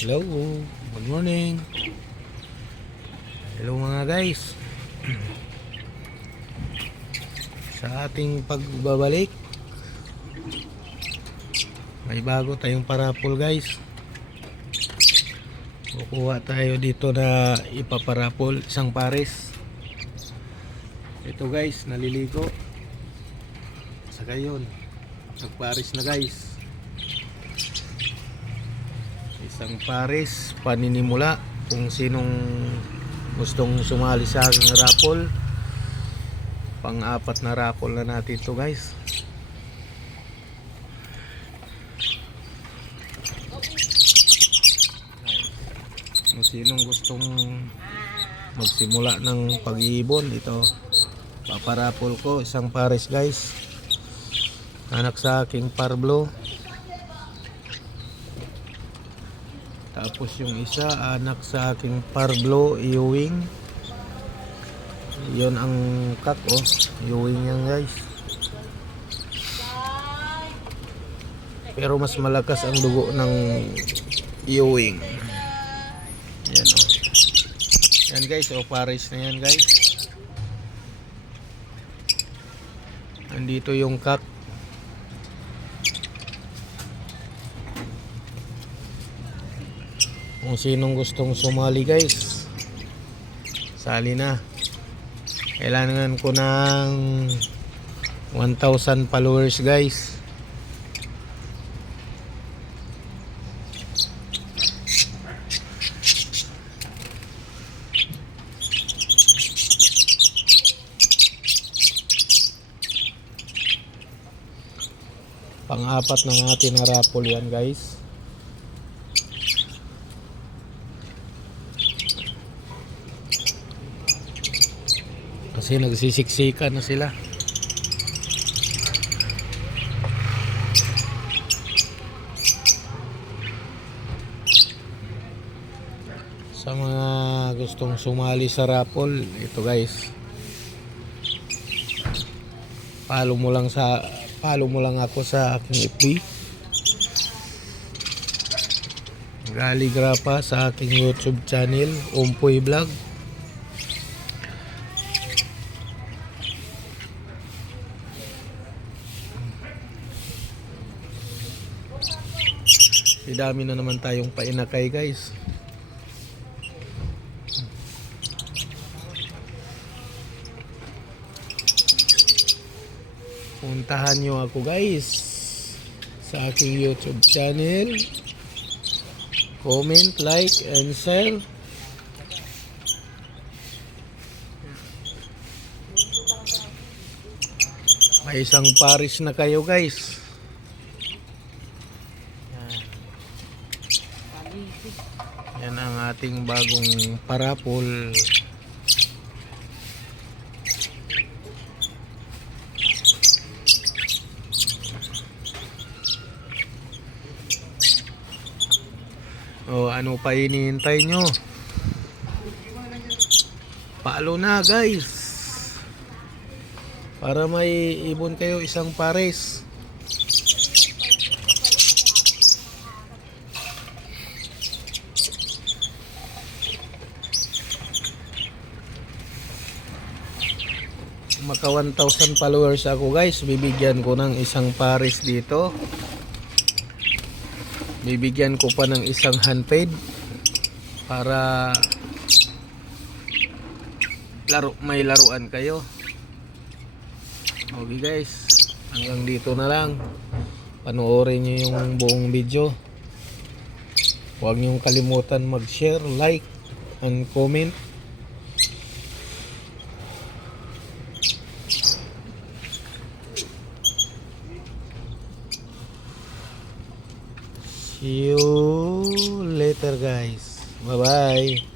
Hello, good morning. Hello mga guys. Sa ating pagbabalik, may bago tayong parapol guys. Kukuha tayo dito na ipaparapol, isang pares. Ito guys, naliligo. Sa gayon, nagpares na guys. Isang pares, paninimula. Kung sinong gustong sumali sa aking raffle, pang-apat na raffle na natin to guys. Kung sinong gustong magsimula ng pag-iibon, ito paparapol ko, isang pares guys. Anak sa aking Parblo. Tapos yung isa, anak sa aking Parblo Ewing. Yon ang kak, oh, Ewing yan guys. Pero mas malakas ang dugo ng Ewing. Yan, oh. Yan guys, oh, pares na yan guys. Andito yung kak. Kung sinong gustong sumali guys, sali na. Kailangan ko ng 1,000 followers guys. Pang-apat na natin na raffle yan guys. Kasi nagsisiksikan na sila. Sa mga gustong sumali sa raffle, ito guys. Follow mo lang ako sa aking FB. Gali Grapa sa aking YouTube channel, Umpoy Vlog. Dami na naman tayong painakay guys. Puntahan nyo ako guys sa aking YouTube channel. Comment, like, and share. May isang pares na kayo guys. Yan ang ating bagong parapol. O ano pa hinihintay nyo? Follow na guys, para may ibon kayo isang pares. Maka 1,000 followers ako guys, bibigyan ko ng isang pares dito. Bibigyan ko pa ng isang handpaid para may laruan kayo. Okay guys, hanggang dito na lang. Panoorin nyo yung buong video. Huwag nyo kalimutan mag-share, like, and comment. See you later guys. Bye bye.